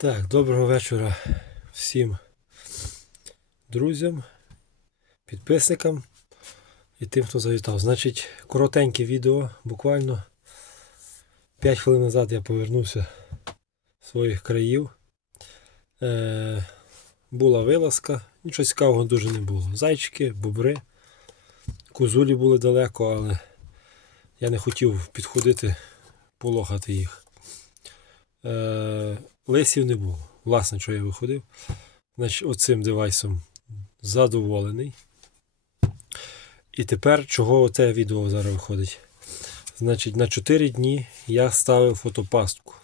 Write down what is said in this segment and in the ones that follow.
Так, доброго вечора всім друзям, підписникам і тим, хто завітав. Значить, коротеньке відео, буквально 5 хвилин назад я повернувся з своїх країв. Е, була вилазка, нічого цікавого дуже не було. Зайчики, бобри, козулі були далеко, але я не хотів підходити, полохати їх. Е, лисів не було. Власне, що я виходив. Значить, оцим девайсом задоволений. І тепер чого оце відео зараз виходить? Значить, на 4 дні я ставив фотопастку.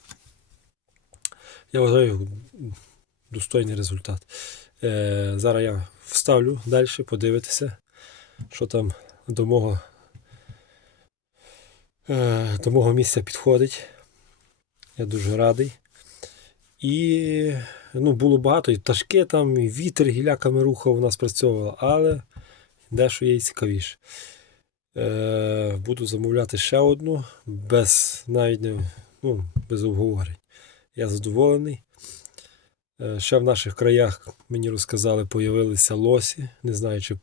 Я вважаю достойний результат. Е, зараз я вставлю далі, подивитися, що там до мого, е, до мого місця підходить. Я дуже радий. І ну, було багато, і пташки там, і вітер гіляками рухав, у нас працьовувало, але дещо є і цікавіше. Е, буду замовляти ще одну, без навіть не, ну, без обговорень. Я задоволений. Е, ще в наших краях мені розказали, появилися лосі. Не знаю, чи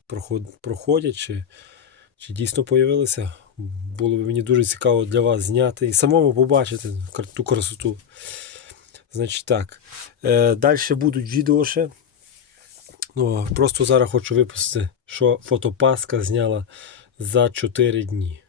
проходять, чи, чи дійсно появилися. Було б мені дуже цікаво для вас зняти і самому побачити ту красоту. Значить так. Е, Далі будуть відео ще. Ну, просто зараз хочу випустити, що фотопаска зняла за 4 дні.